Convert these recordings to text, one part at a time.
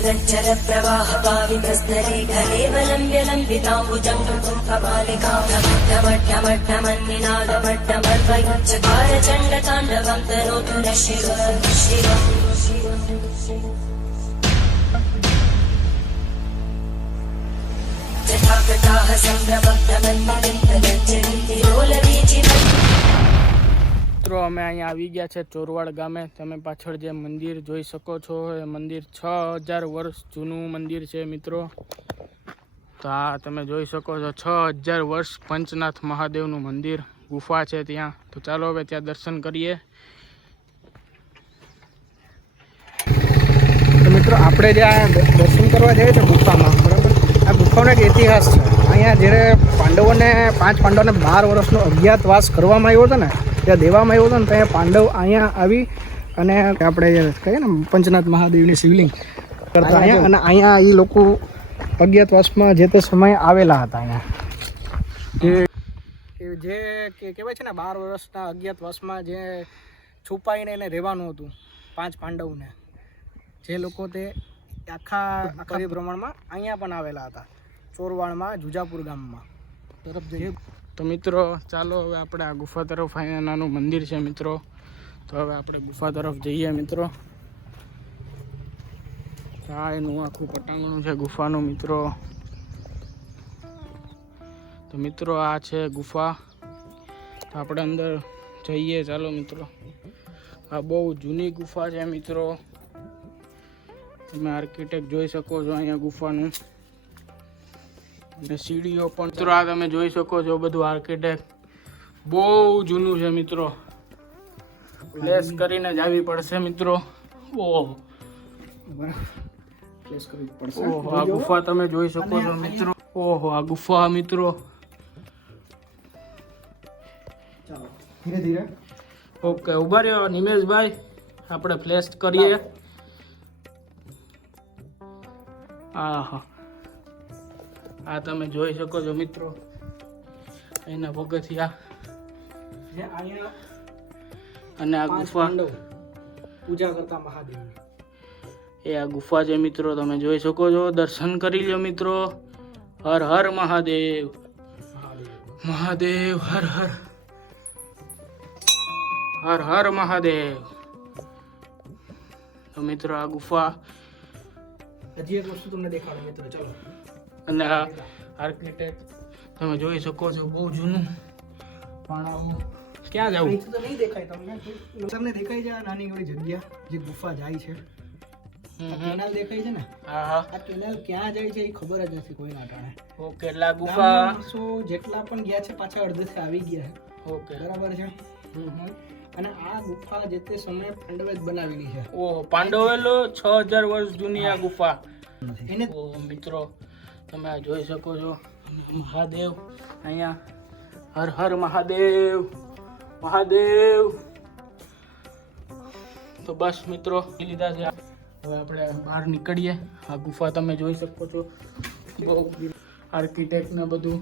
जगच्चर प्रवाह पावितस्तरे घलेवलम्ब्य लम्बिताम्बुजं कृतं कपालिकां ढमढमढ्ढमन्निनादमड्डमर्वयुच्चकार चण्डताण्डवं तनोतु नः शिवः जटाकटाः सम्भ्रमब्धमन्निलिम्पगज्जरीतिरोलवीचिवन्। મિત્રો અમે અહીંયા આવી ગયા છે ચોરવાડ ગામે. તમે પાછળ જે મંદિર જોઈ શકો છો એ મંદિર 6000 વર્ષ જૂનું મંદિર છે મિત્રો. તો આ તમે જોઈ શકો છો 6000 વર્ષ પંચનાથ મહાદેવનું મંદિર ગુફા છે ત્યાં. તો ચાલો હવે ત્યાં દર્શન કરીએ. તો મિત્રો આપણે જ્યાં દર્શન કરવા જઈએ છીએ ગુફામાં, બરાબર, આ ગુફાનો એક ઇતિહાસ છે. અહીંયા જ્યારે પાંડવોને 5 પાંડવોને 12 વર્ષનો અજ્ઞાતવાસ કરવામાં આવ્યો હતો ને, ત્યાં દેવામાં આવ્યો હતો ને, ત્યાં પાંડવ અહીંયા આવી અને આપણે કહીએ ને પંચનાથ મહાદેવની શિવલિંગ કરતા અહીંયા, અને અહીંયા એ લોકો અજ્ઞાતવાસમાં જે તે સમયે આવેલા હતા. અહીંયા જે કહેવાય છે ને 12 વર્ષના અજ્ઞાતવાસમાં જે છુપાઈને એને રહેવાનું હતું 5 પાંડવને, જે લોકો તે આખા પરિભ્રમણમાં અહીંયા પણ આવેલા હતા, ચોરવાડમાં જુજાપુર ગામમાં તરફ જઈએ. તો મિત્રો ચાલો હવે આપણે આ ગુફા તરફ, અહીંયા નાનું મંદિર છે મિત્રો. તો હવે આપણે ગુફા તરફ જઈએ મિત્રો. આ એનું આખું પટાંગણું છે ગુફાનું મિત્રો. તો મિત્રો આ છે ગુફા. તો આપણે અંદર જઈએ ચાલો મિત્રો. આ બહુ જૂની ગુફા છે મિત્રો. તમે આર્કિટેક્ટ જોઈ શકો છો અહીંયા ગુફાનું, અને સીડીઓ પણ મિત્રો આ તમે જોઈ શકો છો. બધું આર્કિટેક્ટ બહુ જૂનું છે મિત્રો. પ્લેસ કરીને જ આવી પડશે મિત્રો. ઓહો, આ ગુફા તમે જોઈ શકો છો મિત્રો. ઓહો, આ ગુફા મિત્રો. ધીરે ધીરે ઓકે, ઉભા રહ્યો નિમેશભાઈ, આપણે ફ્લેશ કરીએ. હા, આ તમે જોઈ શકો છો મિત્રો. એના પગથિયા જે અહીંયા અને આ ગુફા પૂજા કરતા મહાદેવ, એ આ ગુફા છે મિત્રો. તમે જોઈ શકો છો. દર્શન કરી લો મિત્રો. હર હર મહાદેવ, મહાદેવ હર હર, હર હર મહાદેવ. તો મિત્રો આ ગુફા, હજી એક વસ્તુ તમને દેખાડો મિત્રો, ચલો. અને આ આર્કિટેક્ટ તમે જોઈ શકો છો, બહુ જૂનું. પણ ક્યાં જવું તો નહીં દેખાય તમને, તમને દેખાય છે આ નાની એવી જગ્યા જે ગુફા જાય છે. કેનાલ દેખાય છે ને, હા હા, આ કેનાલ ક્યાં જાય છે એ ખબર જ નથી કોઈના કારણે. ઓકે, એટલે આ ગુફા માણસો જેટલા પણ ગયા છે પાછા અડધેથી આવી ગયા છે. ઓકે, બરાબર છે. અને આ ગુફા જે તે સમયે પાંડવે જ બનાવેલી છે. ઓહો, પાંડવેલો 6000 વર્ષ જૂની આ ગુફા. એને ઓહો મિત્રો, તમે આ જોઈ શકો છો. મહાદેવ અહીંયા, હર હર મહાદેવ, મહાદેવ. તો બસ મિત્રો લીધા છે. હવે આપણે બહાર નીકળીએ. આ ગુફા તમે જોઈ શકો છો. બહુ આર્કિટેક્ટ ને બધું.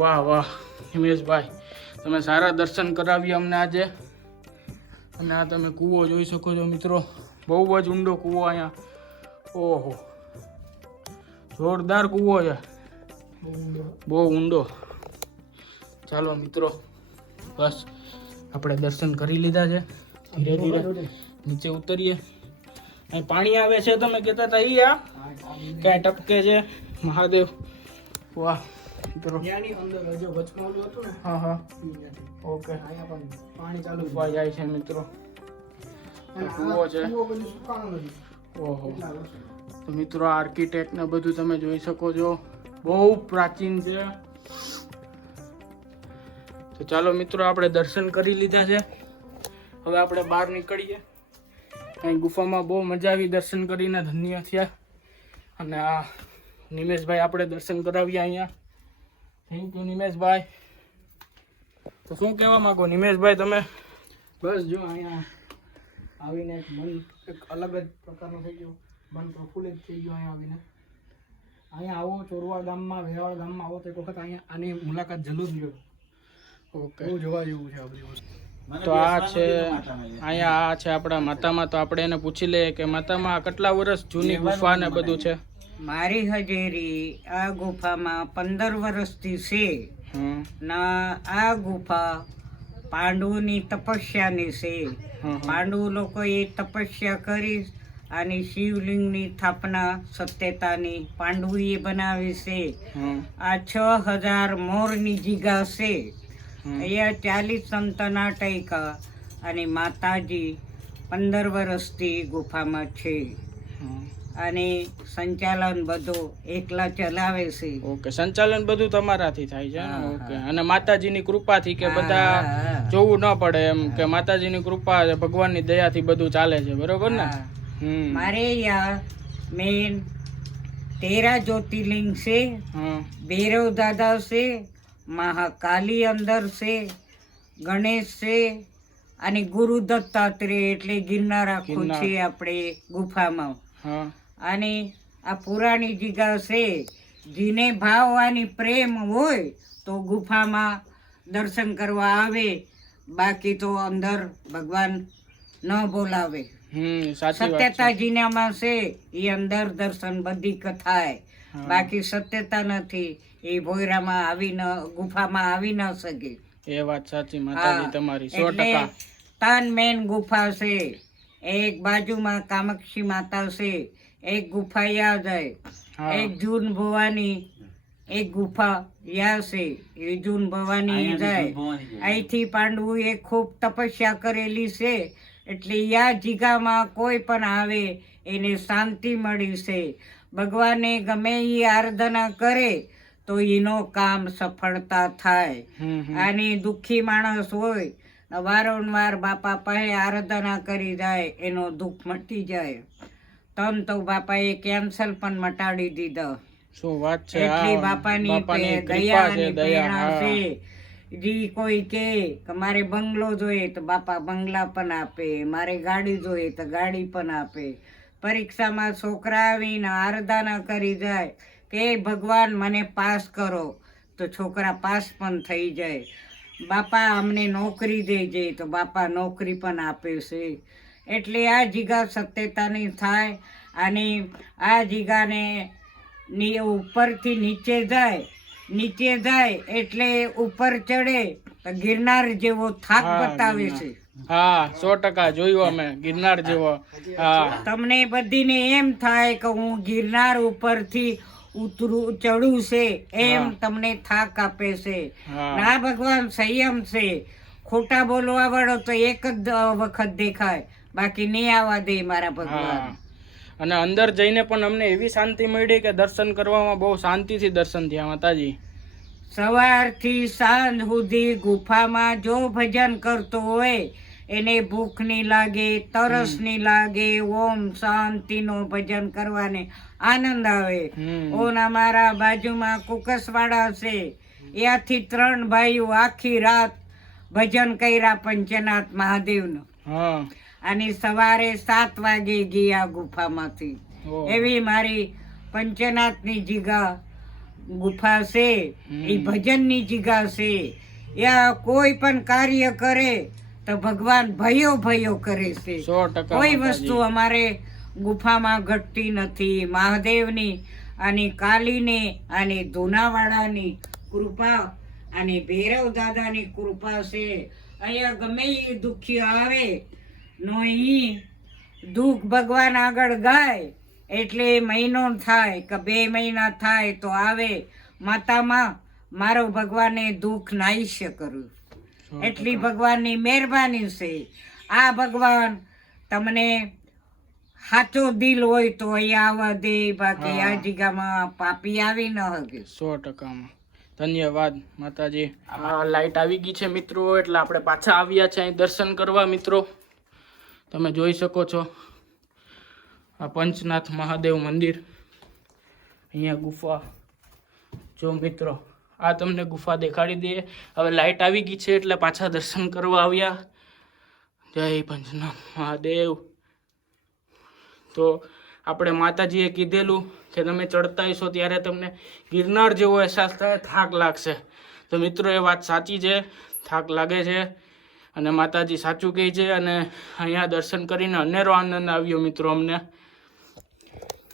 વાહ વાહ હિમેશભાઈ, તમે સારા દર્શન કરાવી અમને આજે. અને આ તમે કૂવો જોઈ શકો છો મિત્રો. બહુ જ ઊંડો કૂવો અહીંયા. ઓહો, જોરદાર કૂવો છે, બહુ ઊંડો. ચાલો મિત્રો, બસ આપણે દર્શન કરી લીધા છે. ધીરે ધીરે નીચે ઉતરીએ. અહીં પાણી આવે છે, તમે કહેતા હતા ઈ આ ક્યાં ટપકે છે મહાદેવ. વાહ મિત્રો, ત્યાંની અંદર જો વચમાં ઓલું હતું ને, હા હા, ઓકે, અહીંયા પણ પાણી ચાલુ ઉભા જાય છે મિત્રો. કૂવો છે. બધું સુકાણું નથી. ઓહો, તો મિત્રો આર્કિટેક્ટ ને બધું તમે જોઈ શકો છો. બહુ પ્રાચીન છે. તો ચાલો મિત્રો, આપણે દર્શન કરી લીધા છે. હવે આપણે બહાર નીકળીએ. અહીં ગુફામાં બહુ મજા આવી, દર્શન કરીને ધન્ય થયા. અને આ નિમેશભાઈ આપણે દર્શન કરાવ્યા અહીંયા. Thank you Nimeshbhai. તો શું કહેવા માંગો નિમેશભાઈ તમે? બસ જો અહીંયા આવીને મન એક અલગ જ પ્રકારનું થઈ ગયું, મન પ્રફુલ્લિત થઈ ગયું. અહીંયા આવો ચોરવાડ ગામમાં, વેરાવળ ગામમાં આવો તો એક વખત અહીંયા આની મુલાકાત જરૂર લ્યો. ઓકે, બહુ જોવા જેવું છે આ બધી વસ્તુ. તો આ છે અહીંયા આ છે આપણા માતામાં. તો આપણે એને પૂછી લઈએ કે માતામાં આ કેટલા વર્ષ જૂની ગુફા ને બધું છે? મારી હજેરી આ ગુફામાં 15 વર્ષથી છે. હમ. ના આ ગુફા પાંડવોની તપસ્યાની છે. પાંડવો લોકોએ તપસ્યા કરી અને શિવલિંગની સ્થાપના સત્યતાની પાંડવોએ બનાવી છે. હમ. આ 6000 મોરની જીગા છે. અહીંયા 40 સંતના ટેકા અને માતાજી 15 વર્ષથી ગુફામાં છે. હમ. અને સંચાલન બધું એકલા ચલાવે છે. ઓકે, સંચાલન બધું તમારાથી થાય છે ને? હા, ઓકે. અને માતાજીની કૃપાથી કે બધા હા. જોવું ન પડે એમ કે માતાજીની કૃપા ભગવાનની દયાથી બધું ચાલે છે, બરોબર ને? હા. હમ. મારે અહીંયા મેન 13 જ્યોતિર્લિંગ છે. હા. ભૈરવ દાદા છે, મહાકાલી અંદર છે, ગણેશ છે અને ગુરુ દત્તાત્રેય એટલે ગિરનાર આખું ગિરનાર. છે આપણે ગુફામાં. હા. અને આ પુરાણી જગ્યા છે. જેને ભાવવાની પ્રેમ હોય તો ગુફામાં દર્શન કરવા આવે, બાકી તો અંદર ભગવાન ન બોલાવે. સાચી વાત છે. સત્યતાજીનામાં છે એ અંદર દર્શન બધી કથાય, બાકી સત્યતા નથી એ ભોયરામાં આવી ન ગુફામાં આવી ન શકે. એ વાત સાચી માતાજી હા. તમારી 100%. એટલે 3 મેન ગુફા છે. એક બાજુમાં કામાક્ષી માતા છે, એક ગુફા યા જાય, હા. એક જૂન ભવાની એક ગુફા યા છે, એ જૂન ભવાની જાય. અહીંથી પાંડવોએ ખૂબ તપસ્યા કરેલી છે, એટલે યા જગ્યામાં કોઈ પણ આવે એને શાંતિ મળી છે. ભગવાને ગમે એ આરાધના કરે તો એનો કામ સફળતા થાય. હમ. હમ. અને દુઃખી માણસ હોય વારંવાર બાપા પાસે આરાધના કરી જાય એનો દુઃખ મટી જાય. તન તો બાપાએ કેન્સલ પણ મટાડી દીધા. શું વાત છે? એટલી હા. બાપાની બાપાની દયા કૃપા અને છે, દયા. પ્રેરણા હા. છે. જી કોઈ કે મારે બંગલો જોઈએ તો બાપા બંગલા પણ આપે, મારે ગાડી જોઈએ તો ગાડી પણ આપે. પરીક્ષામાં છોકરા આવીને આરાધના કરી જાય કે ભગવાન મને પાસ કરો તો છોકરા પાસ પણ થઈ જાય. બાપા અમને નોકરી દેજે તો બાપા નોકરી પણ આપે છે. એટલે આ જીગા સત્યતાની થાય. અને આ જીગાને ઉપરથી નીચે જાય એટલે ઉપર ચડે તો ગિરનાર જેવો થાક હા, બતાવે ગિરનાર. છે. હા, 100% જોયું અમે ગિરનાર જેવો. હા. તમને બધીને એમ થાય કે હું ગિરનાર ઉપરથી ચડું છે એમ હા. તમને થાક આપે છે. હા. ના ભગવાન સંયમ છે. ખોટા બોલવા વાળો તો એક જ વખત દેખાય, બાકી નહીં આવવા દે મારા ભગવાન. હા. અને અંદર જઈને પણ અમને એવી શાંતિ મળી કે દર્શન કરવામાં બહુ શાંતિથી દર્શન થયા માતાજી. સવારથી સાંજ સુધી ગુફામાં જો ભજન કરતો હોય એને ભૂખ નહીં લાગે, તરસ નહીં લાગે. ઓમ શાંતિનો ભજન કરવાને આનંદ આવે. હમ. ઓના મારા બાજુમાં કુકસવાડા છે, ત્યાંથી 3 ભાઈઓ આખી રાત ભજન કર્યા પંચનાથ મહાદેવનું. હા. અને સવારે 7 વાગે ગયા ગુફામાંથી. ઓહ. એવી મારી પંચનાથની જગ્યા ગુફા છે, એ ભજનની જગ્યા છે. યા કોઈ પણ કાર્ય કરે તો ભગવાન ભયો કરે છે. 100% કોઈ માતાજી. વસ્તુ અમારે ગુફામાં ઘટતી નથી. મહાદેવની અને કાલીને અને ધુનાવાડાની કૃપા અને ભૈરવ દાદાની કૃપા છે. અહીંયા ગમે એ દુઃખી આવે નો ઈ દુઃખ ભગવાન આગળ ગાય એટલે મહિનો થાય કે 2 મહિના થાય તો આવે માતામાં મારો ભગવાને દુઃખ નાઈશ્ય કર્યું. એટલી ભગવાનની મહેરબાની છે. આ ભગવાન તમને સાચો દિલ હોય તો અહીંયા આવવા દે, બાકી આ જગ્યામાં પાપી આવી ન શકે. 100%. ધન્યવાદ માતાજી. હા, લાઈટ આવી ગઈ છે મિત્રો, એટલે આપણે પાછા આવ્યા છે અહીં દર્શન કરવા. મિત્રો તમે જોઈ શકો છો આ પંચનાથ મહાદેવ મંદિર. અહીંયા ગુફા જો મિત્રો, આ તમને ગુફા દેખાડી દઈએ. હવે લાઈટ આવી ગઈ છે એટલે પાછા દર્શન કરવા આવ્યા. જય પંચનાથ મહાદેવ. તો આપણે માતાજીએ કીધેલું કે તમે ચડતા હશો ત્યારે તમને ગિરનાર જેવો અહેસાસ થાય, થાક લાગશે. તો મિત્રો એ વાત સાચી છે, થાક લાગે છે. અને માતાજી સાચું કહે છે અને અહીંયા દર્શન કરીને અનેરો આનંદ આવ્યો મિત્રો અમને.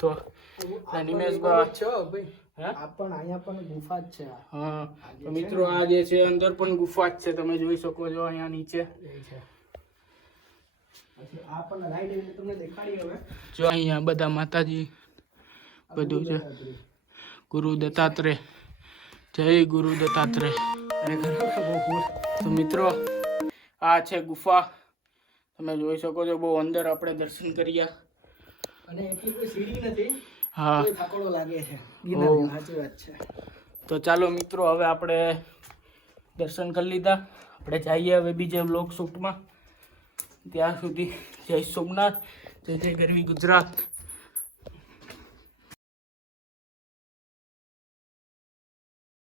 તો નિમેશભાઈ છે ભાઈ હે આ પણ અહીંયા પણ ગુફા જ છે આ. હા તો મિત્રો આ જે છે અંદર પણ ગુફા જ છે, તમે જોઈ શકો છો અહીંયા નીચે. એ છે. પછી આ પણ રાઈડ તમને દેખાડી હવે. જો અહીંયા બધા માતાજી બધું છે. ગુરુ દત્તાત્રેય, જય ગુરુ દત્તાત્રેય. તો મિત્રો આ છે ગુફા, તમે જોઈ શકો છો. બહુ અંદર આપણે દર્શન કર્યા અને એટલી કોઈ સીડી નથી, હા. કોઈ થાકોડો લાગે છે. ગિરનારની સાચી વાત છે. તો ચાલો મિત્રો હવે આપણે દર્શન કરી લીધા, આપણે જઈએ હવે બીજે બ્લોગ શૂટમાં. ત્યાં સુધી જય સોમનાથ, જય જય ગરવી ગુજરાત.